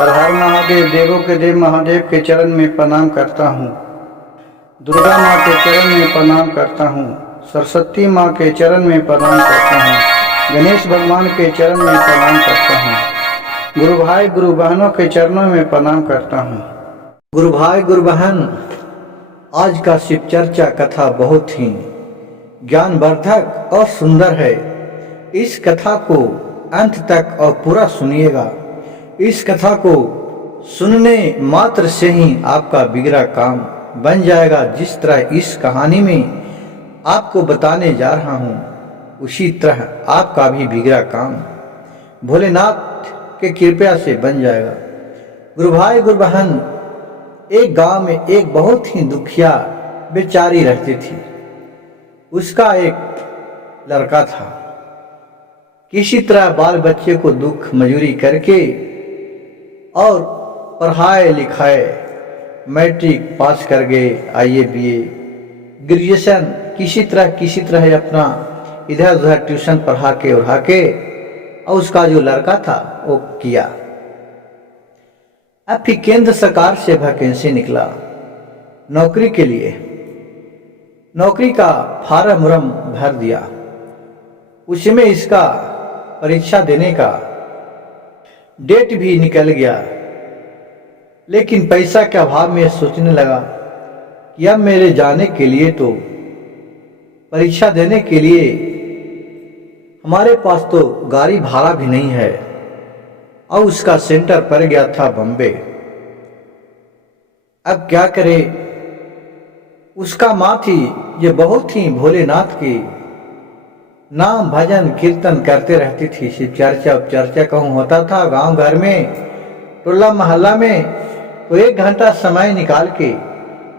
हर हर महादेव, देवों के देव महादेव के चरण में प्रणाम करता हूँ। दुर्गा माँ के चरण में प्रणाम करता हूँ। सरस्वती माँ के चरण में प्रणाम करता हूँ। गणेश भगवान के चरण में प्रणाम करता हूँ। गुरु भाई गुरु बहनों के चरणों में प्रणाम करता हूँ। गुरु भाई गुरु बहन, आज का शिव चर्चा कथा बहुत ही ज्ञानवर्धक और सुंदर है। इस कथा को अंत तक और पूरा सुनिएगा। इस कथा को सुनने मात्र से ही आपका बिगड़ा काम बन जाएगा। जिस तरह इस कहानी में आपको बताने जा रहा हूँ, उसी तरह आपका भी बिगड़ा काम भोलेनाथ के कृपा से बन जाएगा। गुरु भाई गुरु बहन, एक गांव में एक बहुत ही दुखिया बेचारी रहती थी। उसका एक लड़का था। किसी तरह बाल बच्चे को दुख मजूरी करके और पढ़ाए लिखाए, मैट्रिक पास कर गए, IAA BA ग्रेजुएशन किसी तरह अपना इधर उधर ट्यूशन पढ़ा के और उसका जो लड़का था वो किया। अब फिर केंद्र सरकार से वैकेंसी निकला नौकरी के लिए। नौकरी का फार्म भर दिया। उसमें इसका परीक्षा देने का डेट भी निकल गया, लेकिन पैसा के अभाव में सोचने लगा कि अब मेरे जाने के लिए तो परीक्षा देने के लिए हमारे पास तो गाड़ी भाड़ा भी नहीं है। और उसका सेंटर पड़ गया था बम्बे। अब क्या करे? उसका माँ थी ये बहुत ही भोलेनाथ की नाम भजन कीर्तन करते रहती थी। शिव चर्चा उपचर्चा कहूँ होता था गांव घर में, टोला मोहल्ला में, तो 1 घंटा समय निकाल के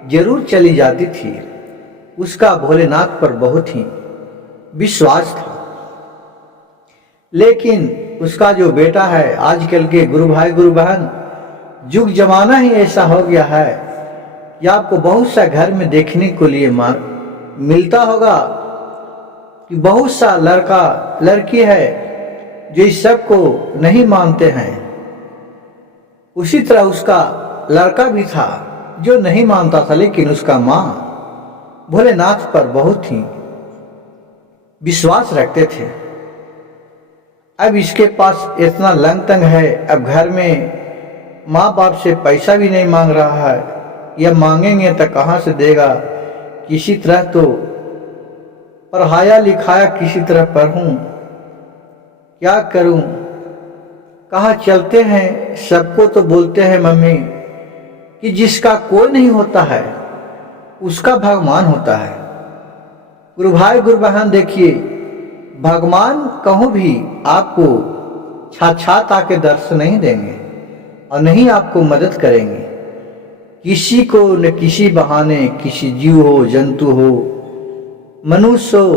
जरूर चली जाती थी। उसका भोलेनाथ पर बहुत ही विश्वास था। लेकिन उसका जो बेटा है, आजकल के गुरु भाई गुरु बहन, युग जमाना ही ऐसा हो गया है कि आपको बहुत सा घर में देखने को लिए मिलता होगा कि बहुत सा लड़का लड़की है जो इस सब को नहीं मानते हैं। उसी तरह उसका लड़का भी था जो नहीं मानता था, लेकिन उसका माँ भोलेनाथ पर बहुत ही विश्वास रखते थे। अब इसके पास इतना लंग तंग है, अब घर में माँ बाप से पैसा भी नहीं मांग रहा है, या मांगेंगे तो कहाँ से देगा। किसी तरह तो पढ़ाया लिखाया किसी तरह पढ़ूं, क्या करूं, कहाँ चलते हैं। सबको तो बोलते हैं मम्मी कि जिसका कोई नहीं होता है उसका भगवान होता है। गुरु भाई गुरु बहन, देखिए, भगवान कहूँ भी आपको साक्षात आके दर्शन नहीं देंगे और नहीं आपको मदद करेंगे। किसी को न किसी बहाने, किसी जीव हो, जंतु हो, मनुष्य हो,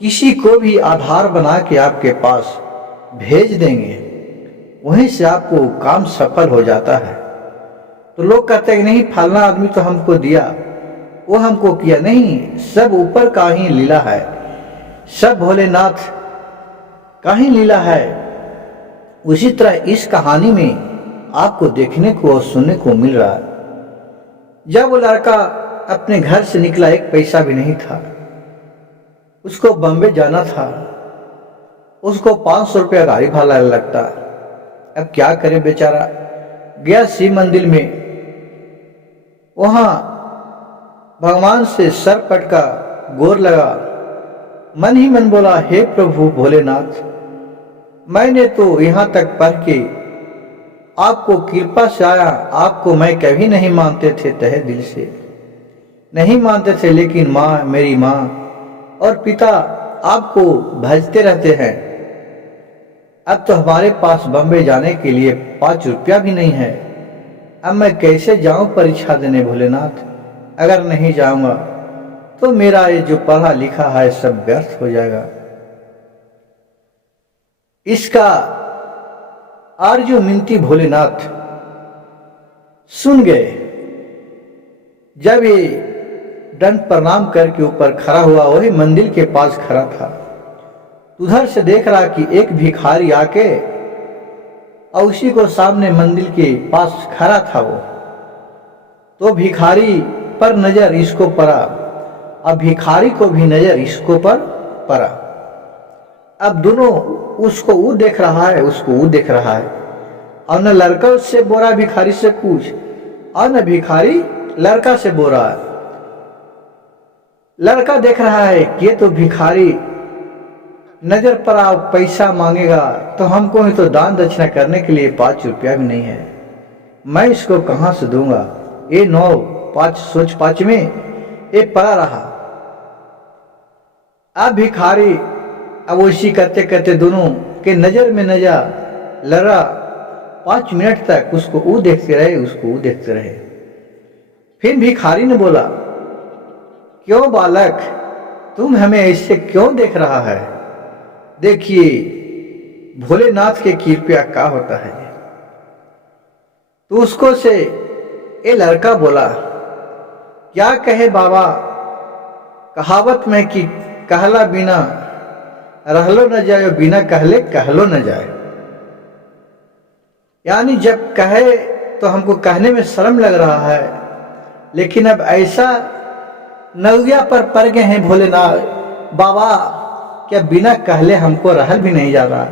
किसी को भी आधार बना के आपके पास भेज देंगे। वहीं से आपको काम सफल हो जाता है। तो लोग कहते हैं कि नहीं, फलना आदमी तो हमको दिया, वो हमको किया। नहीं, सब ऊपर का ही लीला है, सब भोलेनाथ का ही लीला है। उसी तरह इस कहानी में आपको देखने को और सुनने को मिल रहा है। जब वो लड़का अपने घर से निकला, 1 पैसा भी नहीं था। उसको बम्बे जाना था। उसको 500 रुपया गाड़ी भाड़ा लगता। अब क्या करे बेचारा? गया शिव मंदिर में, वहां भगवान से सर पटका, गोर लगा, मन ही मन बोला, हे प्रभु भोलेनाथ, मैंने तो यहाँ तक पढ़ के आपको कृपा से आया। आपको मैं कभी नहीं मानते थे, तहे दिल से नहीं मानते थे, लेकिन माँ, मेरी माँ और पिता आपको भजते रहते हैं। अब तो हमारे पास बम्बे जाने के लिए 5 रुपया भी नहीं है। अब मैं कैसे जाऊं परीक्षा देने भोलेनाथ? अगर नहीं जाऊंगा तो मेरा ये जो पढ़ा लिखा है सब व्यर्थ हो जाएगा। इसका आरजू मिनती भोलेनाथ सुन गए। जब ये दंड प्रणाम करके ऊपर खड़ा हुआ, वही मंदिर के पास खड़ा था, उधर से देख रहा कि एक भिखारी आके और उसी को सामने मंदिर के पास खड़ा था वो। तो भिखारी पर नजर इसको पड़ा, अब भिखारी को भी नजर इसको पर पड़ा। अब दोनों, उसको वो देख रहा है, उसको वो देख रहा है, और न लड़का उससे बोला भिखारी से कुछ, और न भिखारी लड़का से बोल रहा है। लड़का देख रहा है कि ये तो भिखारी नजर पर आप पैसा मांगेगा तो हमको ही तो दान दक्षिणा करने के लिए 5 रुपया भी नहीं है, मैं इसको कहां से दूंगा। ये 9 5 सोच 5 में ये पड़ा रहा। अब भिखारी अब उसी करते करते दोनों के नजर में नजर लड़ा। 5 मिनट तक उसको वो देखते रहे, उसको वो देखते रहे। फिर भिखारी ने बोला, क्यों बालक, तुम हमें ऐसे क्यों देख रहा है? देखिए भोलेनाथ के कृपया क्या होता है। तो उसको से ये लड़का बोला, क्या कहे बाबा, कहावत में कि कहला बिना रहलो न जाए, बिना कहले कहलो न जाए। यानी जब कहे तो हमको कहने में शर्म लग रहा है, लेकिन अब ऐसा नौया पर पड़ गए हैं भोलेनाथ बाबा, क्या बिना कहले हमको रहल भी नहीं जा रहा।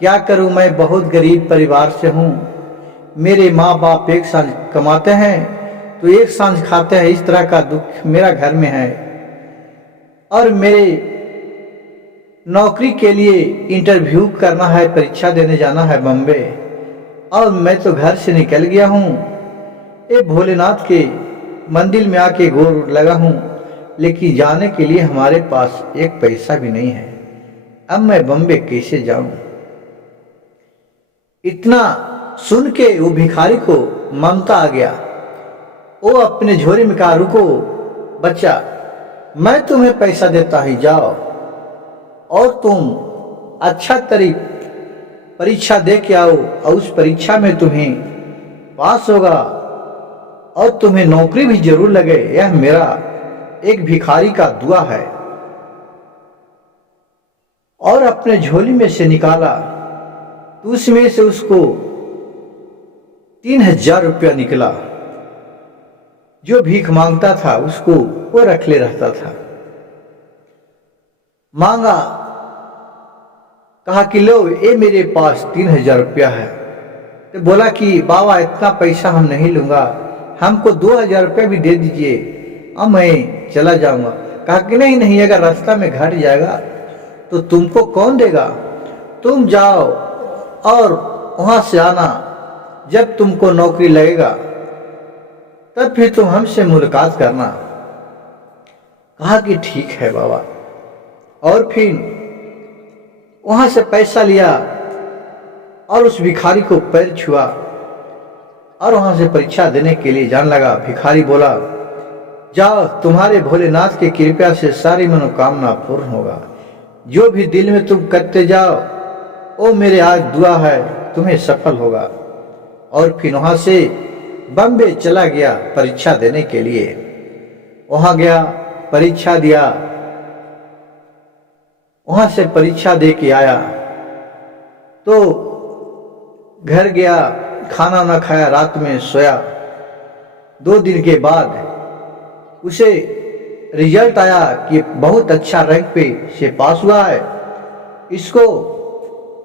क्या करूं, मैं बहुत गरीब परिवार से हूं। मेरे माँ बाप एक सांझ कमाते हैं तो एक सांझ खाते हैं, इस तरह का दुख मेरा घर में है। और मेरे नौकरी के लिए इंटरव्यू करना है, परीक्षा देने जाना है बम्बे, और मैं तो घर से निकल गया हूँ। ये भोलेनाथ के मंदिर में आके गोर लगा हूँ, लेकिन जाने के लिए हमारे पास एक पैसा भी नहीं है। अब मैं बम्बे कैसे जाऊं? इतना सुन के वो भिखारी को ममता आ गया। वो अपने झोरे में कहा, रुको बच्चा, मैं तुम्हें पैसा देता ही, जाओ और तुम अच्छा परीक्षा दे के आओ, और उस परीक्षा में तुम्हें पास होगा और तुम्हें नौकरी भी जरूर लगे। यह मेरा एक भिखारी का दुआ है। और अपने झोली में से निकाला तो उसमें से उसको 3000 रुपया निकला। जो भीख मांगता था उसको वो रख ले रहता था। मांगा, कहा कि लो ये मेरे पास 3000 रुपया है। तो बोला कि बाबा इतना पैसा हम नहीं लूंगा, हमको 2000 रुपया भी दे दीजिए, अब मैं चला जाऊंगा। कहा कि नहीं नहीं, अगर रास्ता में घट जाएगा तो तुमको कौन देगा, तुम जाओ और वहां से आना, जब तुमको नौकरी लगेगा तब फिर तुम हमसे मुलाकात करना। कहा कि ठीक है बाबा। और फिर वहां से पैसा लिया और उस भिखारी को पैर छुआ और वहां से परीक्षा देने के लिए जाने लगा। भिखारी बोला, जाओ, तुम्हारे भोलेनाथ की कृपा से सारी मनोकामना पूर्ण होगा। जो भी दिल में तुम करते जाओ वो मेरे आज दुआ है, तुम्हें सफल होगा। और फिर वहां से बम्बे चला गया परीक्षा देने के लिए। वहां गया, परीक्षा दिया, वहां से परीक्षा दे के आया तो घर गया, खाना ना खाया, रात में सोया। 2 दिन के बाद उसे रिजल्ट आया कि बहुत अच्छा रैंक पे से पास हुआ है, इसको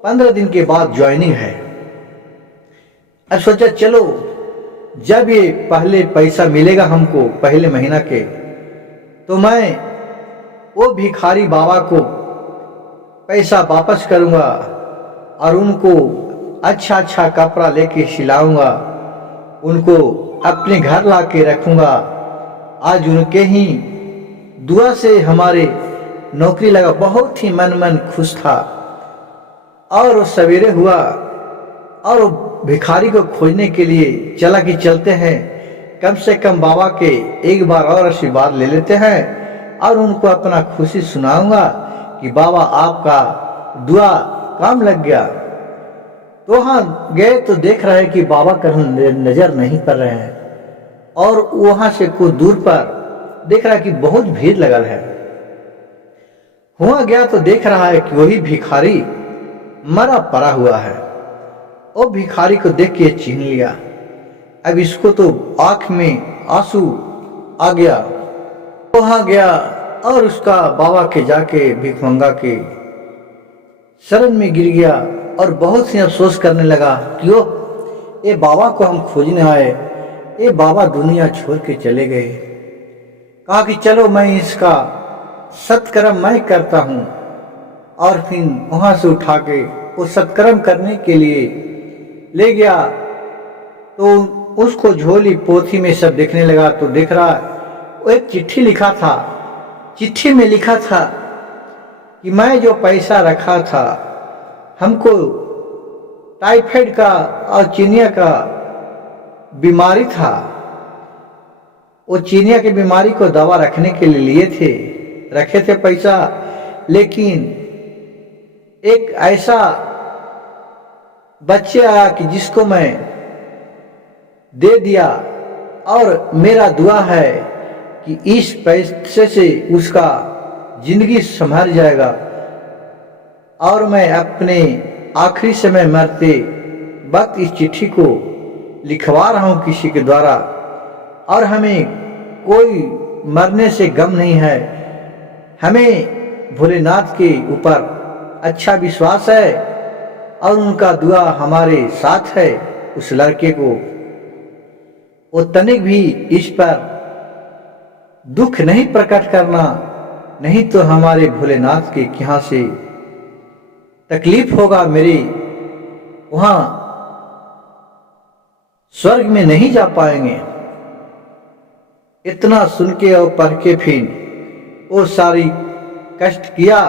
15 दिन के बाद ज्वाइनिंग है। अब सोचा चलो, जब ये पहले पैसा मिलेगा हमको पहले महीना के, तो मैं वो भिखारी बाबा को पैसा वापस करूंगा और उनको अच्छा अच्छा कपड़ा लेके सिलाऊंगा, उनको अपने घर ला के रखूंगा। आज उनके ही दुआ से हमारे नौकरी लगा। बहुत ही मन खुश था। और वो सवेरे हुआ और वो भिखारी को खोजने के लिए चला कि चलते हैं, कम से कम बाबा के एक बार और आशीर्वाद ले लेते हैं और उनको अपना खुशी सुनाऊंगा कि बाबा आपका दुआ काम लग गया। तो वहां गए तो देख रहे कि बाबा कहीं नजर नहीं पड़ रहे हैं, और वहां से कुछ दूर पर देख रहा है कि बहुत भीड़ लगल है। वहां गया तो देख रहा है कि वही भिखारी मरा पड़ा हुआ है। वो भिखारी को देख के छीन लिया। अब इसको तो आंख में आंसू आ गया। वहां गया और उसका बाबा के जाके भिखमंगा के शरण में गिर गया और बहुत सी अफसोस करने लगा कि ओ ये बाबा को हम खोजने आए, ये बाबा दुनिया छोड़ के चले गए। कहा कि चलो मैं इसका सत्कर्म मैं करता हूं। और फिर वहां से उठा के वो सत्कर्म करने के लिए ले गया। तो उसको झोली पोथी में सब देखने लगा तो देख रहा वो एक चिट्ठी लिखा था। चिट्ठी में लिखा था कि मैं जो पैसा रखा था, हमको टाइफाइड का और चिनिया का बीमारी था, वो चिनिया की बीमारी को दवा रखने के लिए रखे थे पैसा। लेकिन एक ऐसा बच्चे आया कि जिसको मैं दे दिया और मेरा दुआ है कि इस पैसे से उसका जिंदगी संभल जाएगा और मैं अपने आखिरी समय मरते वक्त इस चिट्ठी को लिखवा रहा हूं किसी के द्वारा। और हमें कोई मरने से गम नहीं है, हमें भोलेनाथ के ऊपर अच्छा विश्वास है और उनका दुआ हमारे साथ है। उस लड़के को वो तनिक भी इस पर दुख नहीं प्रकट करना, नहीं तो हमारे भोलेनाथ के यहाँ से तकलीफ होगा, मेरे वहां स्वर्ग में नहीं जा पाएंगे। इतना सुन के और पढ़ के फिर वो सारी कष्ट किया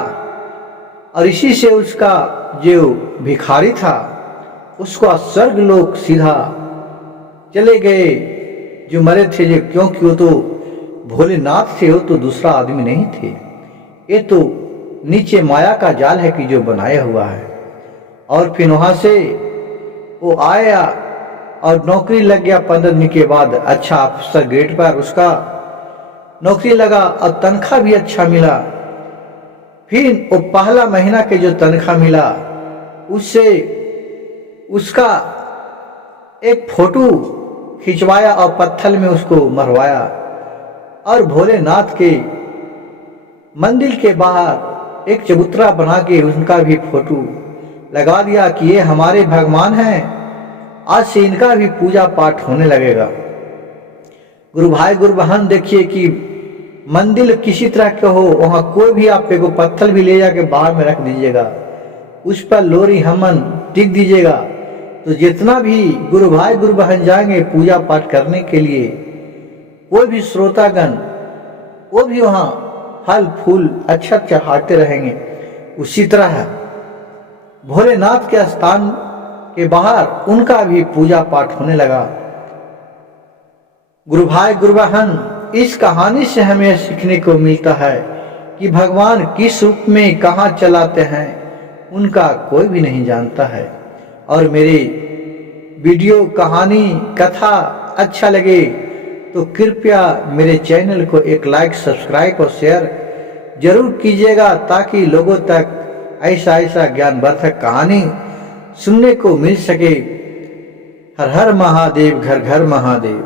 और इसी से उसका जो भिखारी था उसको स्वर्ग लोक सीधा चले गए जो मरे थे, जो क्योंकि वो तो भोलेनाथ थे, वो तो दूसरा आदमी नहीं थे। ये तो नीचे माया का जाल है कि जो बनाया हुआ है। और फिर वहां से वो आया और नौकरी लग गया। 15 दिन के बाद अच्छा अफसर ग्रेड पर उसका नौकरी लगा और तनख्वाह भी अच्छा मिला। फिर वो पहला महीना के जो तनख्वाह मिला उससे उसका एक फोटो खिंचवाया और पत्थर में उसको मरवाया और भोलेनाथ के मंदिर के बाहर एक चबूतरा बना के उनका भी फोटो लगा दिया कि ये हमारे भगवान हैं, आज से इनका भी पूजा पाठ होने लगेगा। गुरु भाई गुरु बहन देखिए कि मंदिर किसी तरह के हो, वहां कोई भी आप एगो पत्थर भी ले जाके बाहर में रख दीजिएगा, उस पर लोरी हमन टिक दीजिएगा, तो जितना भी गुरु भाई गुरु बहन जाएंगे पूजा पाठ करने के लिए, कोई भी श्रोतागण वो भी वहां फल फूल अच्छा चढ़ाते रहेंगे। उसी तरह भोलेनाथ के स्थान के बाहर उनका भी पूजा पाठ होने लगा। गुरु भाई गुरु बहन, इस कहानी से हमें सीखने को मिलता है कि भगवान किस रूप में कहाँ चलाते हैं उनका कोई भी नहीं जानता है। और मेरे वीडियो कहानी कथा अच्छा लगे तो कृपया मेरे चैनल को एक लाइक सब्सक्राइब और शेयर जरूर कीजिएगा, ताकि लोगों तक ऐसा ज्ञानवर्धक कहानी सुनने को मिल सके। हर हर महादेव, घर घर महादेव।